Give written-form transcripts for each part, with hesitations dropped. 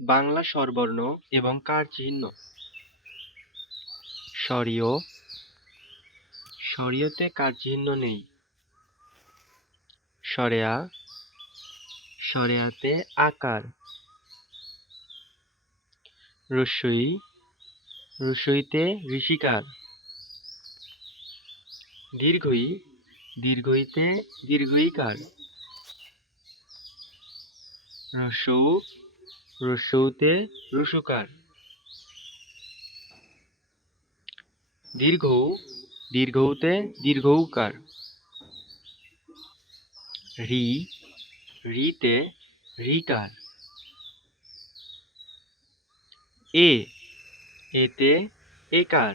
বাংলা স্বরবর্ণ এবং কার চিহ্ন। স্বরীয়, স্বরীয়তে কার চিহ্ন নেই। সরেয়া, সরেয়াতে আকার। রস্বই, রস্বইতে ঋষিকার। দীর্ঘই, দীর্ঘইতে দীর্ঘইকার। রস্যৌ, রস্যৌতে রুসুকার। দীর্ঘৌ, দীর্ঘৌতে দীর্ঘৌকার। ঋ, ঋতে ঋকার। এ, এতে একার।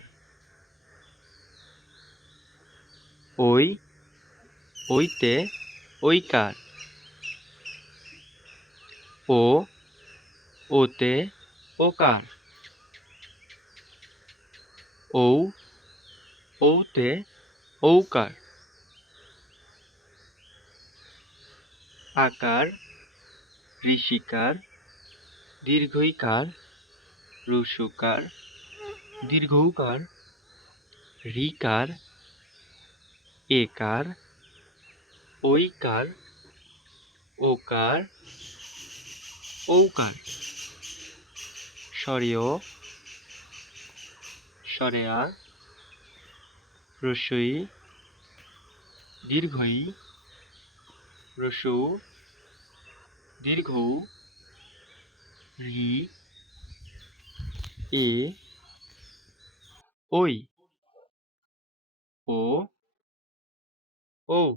ওই, ওইতে ঐকার। ও, ওতে ওকার। ঔ, ঔতে ঔকার। আকার, ঋষিকার, দীর্ঘইকার, রস্যকার, দীর্ঘৌকার, ঋকার, একার, ঐকার, ওকার, ঔকার। স্বরীয়, সরেয়া, রস্বই, দীর্ঘই, রস্যৌ, দীর্ঘৌ, ঋ, এ, ওই, ও, ঔ।